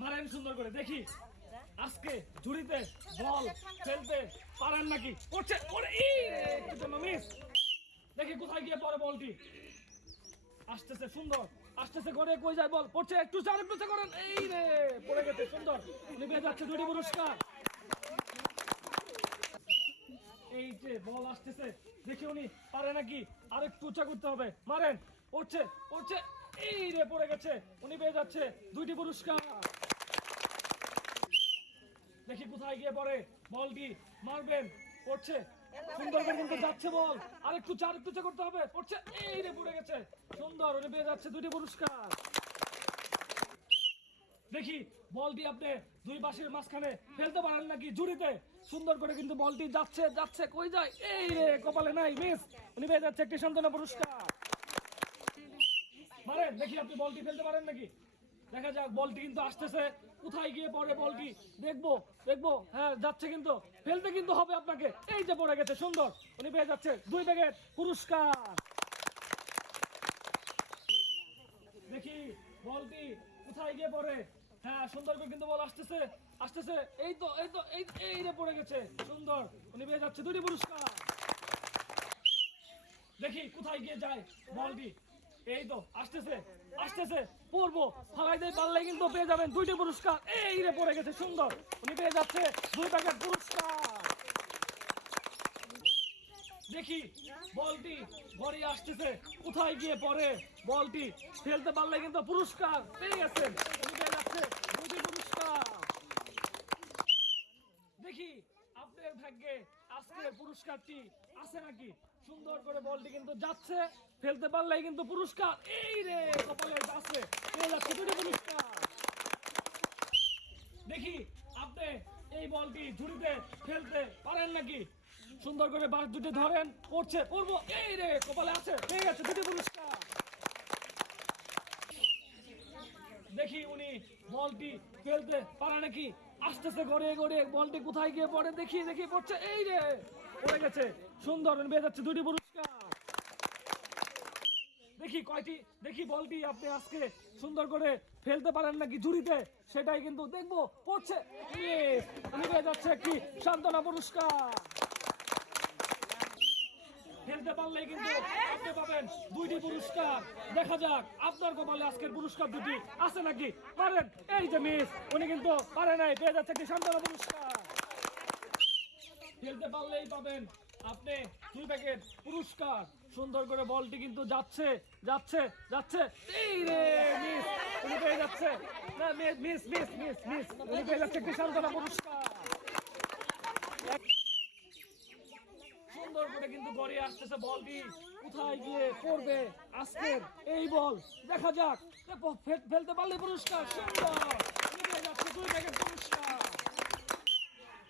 মারেন সুন্দর করে, দেখি। আজকে ঝুড়িতে বল ফেলতে পারেন নাকি? দেখি কোথায় গিয়ে পড়ে বলটি। আসতেছে সুন্দর, আসতেছে করে কই যায় বল? পড়ছে একটু চার একটু করেন। এই রে, পড়ে গেছে, সুন্দর। উনি পেয়ে যাচ্ছে দুটি পুরস্কার। এই যে বল আসতেছে, দেখি উনি পারে নাকি? আর একটু উঁচা করতে হবে। মারেন, পড়ছে পড়ছে, এই রে, পড়ে গেছে। উনি পেয়ে যাচ্ছে, দুইটি পুরস্কার। দেখি কোথায় গিয়ে পড়ে। বলটি মারবেন, পড়ছে। সুন্দর করে কিন্তু যাচ্ছে বল। আর একটু চার, একটু উঁচা করতে হবে, পড়ছে। এই রে, পড়ে গেছে। সুন্দর উনি পেয়ে যাচ্ছে দুইটি পুরস্কার। দেখি বলটি আপনি, দুই পাশের মাঝখানে ফেলতে পারেন নাকি জুড়িতে সুন্দর করে কিন্তু বলটি যাচ্ছে যাচ্ছে, কই যায়? এই রে, কপালে নাই, মিস। উনি পেয়ে যাচ্ছে একটি সান্ত্বনা পুরস্কার। মারেন, দেখি আপনি বলটি ফেলতে পারেন নাকি? দেখা যাক, বলটি কিন্তু আসতেছে। কোথায় গিয়ে পড়ে বলটি? দেখব দেখব। হ্যাঁ যাচ্ছে কিন্তু। ফেলতে কিন্তু হবে আপনাকে। এই যে পড়ে গেছে, সুন্দর। উনি পেয়ে যাচ্ছে দুই প্যাকেট পুরস্কার। দেখি, বলটি কোথায় গিয়ে হ্যাঁ সুন্দর কিন্তু বল আসতেছে আসতেছে। এই তো এই তো, এই এই রে পড়ে গেছে। সুন্দর। উনি পেয়ে যাচ্ছে দুটি পুরস্কার। দেখি, কোথায় গিয়ে যায় বলটি? এই তো, আসতেছে আসতেছে, পড়ব। দিয়ে পারলে কিন্তু পেয়ে যাবেন দুইটি পুরস্কার। এই রে পড়ে গেছে, সুন্দর। উনি পেয়ে যাচ্ছে দুই প্যাকেট পুরস্কার। দেখি, বলটি ঘরে আসতেছে। কোথায় গিয়ে পড়ে? বলটি ফেলতে পারলে কিন্তু পুরস্কার। পেয়ে গেছেন। যাচ্ছে দুটি পুরস্কার। দেখি আপনার ভাগ্যে আজকের পুরস্কারটি আছে নাকি? সুন্দর করে বলটি কিন্তু যাচ্ছে, ফেলতে পারলেই কিন্তু পুরস্কার। এই রে, কপালে আছে পেয়ে যাচ্ছে দুটি পুরস্কার। দেখি, আপনি এই বলটি ঝুড়িতে ফেলতে পারেন নাকি? সুন্দর করে বাস দুটি ধরেন, পড়ছে, পড়ব। এই রে, কপালে আছে পেয়ে গেছে দুটি পুরস্কার। দেখি উনি বলটি ফেলতে পারে নাকি? আসতেছে গড়ে গড়ে বলটি কোথায় গিয়ে পড়ে? দেখি দেখি পড়ছে। এই রে পড়ে গেছে। সুন্দর যাচ্ছে দুটি পুরস্কার। দেখি কয়টি, দেখি বলটি আপনি আজকে সুন্দর করে ফেলতে পারেন নাকি ঝুড়িতে, সেটাই কিন্তু দেখব, পড়ছে। যাচ্ছে একটি সান্ত্বনা পুরস্কার। খেলতে পারলেই কিন্তু পাবেন দুইটি পুরস্কার। দেখা যাক, আপনার কপালে আজকের পুরস্কার দুটি আছে নাকি? পারেন। এই যে মিস, উনি কিন্তু পারে নাই পেয়ে যাচ্ছে একটি সান্ত্বনা পুরস্কার। খেলতে পারলেই পাবেন। আপনি দুই প্যাকেট পুরস্কার। সুন্দর করে বলটি কিন্তু যাচ্ছে যাচ্ছে যাচ্ছে। যাচ্ছে। না মিস মিস মিস মিস যাচ্ছে সান্ত্বনা পুরস্কার। কিন্তু গড়িয়ে আসতেছে বলটি। কোথায় গিয়ে পড়বে আজকের এই বল? দেখা যাক। ফেলতে পারলে পুরস্কার।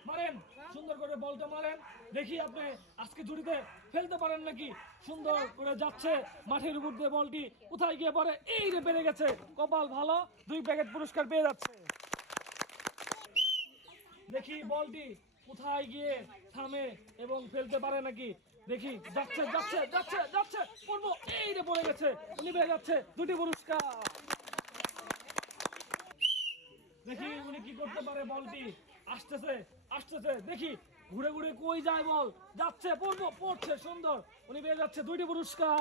মারেন, সুন্দর করে বলটা মারেন। দেখি আপনি আজকে ঝুড়িতে ফেলতে পারেন নাকি? সুন্দর করে যাচ্ছে মাঠের উপর দিয়ে বলটি। কোথায় গিয়ে পড়ে? এই রে পেরে গেছে। কপাল ভালো, দুই প্যাকেট পুরস্কার পেয়ে যাচ্ছে। দেখি বলটি কোথায় গিয়ে থামে এবং ফেলতে পারে নাকি? দেখি, যাচ্ছে যাচ্ছে যাচ্ছে যাচ্ছে। পড়ব এই রে পড়ে গেছে। উনি পেয়ে যাচ্ছে দুটি পুরস্কার। দেখি উনি কি করতে পারে বলটি। আসতেছে আসতেছে। দেখি, ঘুরে ঘুরে কই যায় বল? যাচ্ছে, পড়ব, পড়ছে, সুন্দর। উনি পেয়ে যাচ্ছে দুইটি পুরস্কার।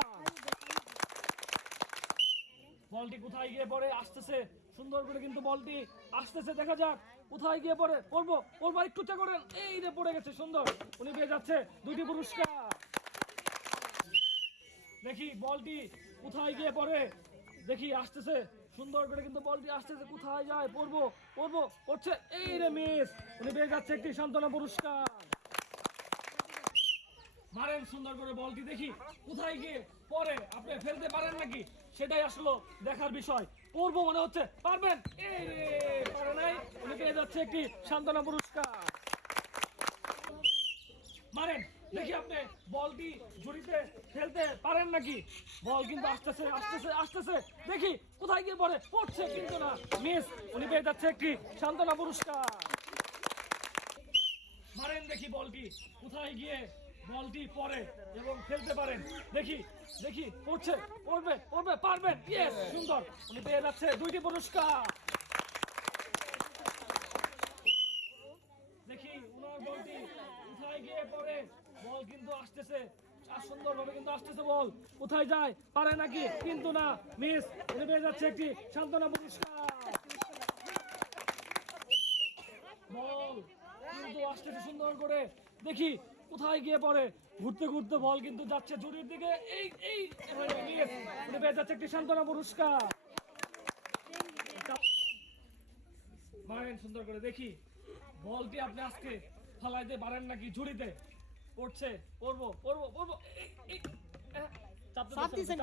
বলটি কোথায় গিয়ে পড়ে? আসতেছে। সুন্দর করে কিন্তু বলটি আসতেছে, দেখা যাক। কোথায় গিয়ে পড়ে? পড়ব পড়ব, একটু চা করেন। এই রে পড়ে গেছে, সুন্দর। উনি পেয়ে যাচ্ছে দুইটি পুরস্কার। দেখি, বলটি কোথায় গিয়ে পড়ে? দেখি, আসতেছে। সুন্দর করে কিন্তু বলটি আসতেছে কোথায় যায়? পড়ব পড়ব, পড়ছে। এই রে মিস, উনি পেয়ে যাচ্ছে একটি সান্ত্বনা পুরস্কার। মারেন সুন্দর করে বলটি, দেখি কোথায় গিয়ে পরে আপনি ফেলতে পারেন নাকি? সেটাই আসলো দেখার বিষয়। পড়ব মনে হচ্ছে, পারবেন? এই পারে নাই। উনি পেয়ে যাচ্ছে একটি সান্ত্বনা পুরস্কার। মারেন। দেখি আপনি বলটি পারেন নাকি? বল কিন্তু আসতেছে আসতেছে আসতেছে। দেখি, কোথায় গিয়ে পড়ে পড়ছে কিন্তু না। মিস, উনি পেয়ে যাচ্ছে একটি সান্ত্বনা পুরস্কার। মারেন দেখি বলটি কোথায় গিয়ে বলটি পরে এবং খেলতে পারেন। দেখি দেখি, পড়ছে, পড়বে পড়বে ইয়েস সুন্দর। উনি পেয়ে যাচ্ছে দুইটি পুরস্কার। দেখি, উনার বলটি কোথায় গিয়ে পড়ে? বল কিন্তু আসতেছে। সুন্দর করে। দেখি কোথায় গিয়ে পড়ে। ঘুরতে ঘুরতে বল কিন্তু যাচ্ছে জুরির দিকে। যাচ্ছে একটি সান্ত্বনা পুরস্কার। মারেন সুন্দর করে। দেখি বলটি আপনি আজকে ফালাইতে পারেন নাকি ঝুড়িতে পড়ছে পড়ব পড়ব পড়ব চাপ দিচ্ছেন,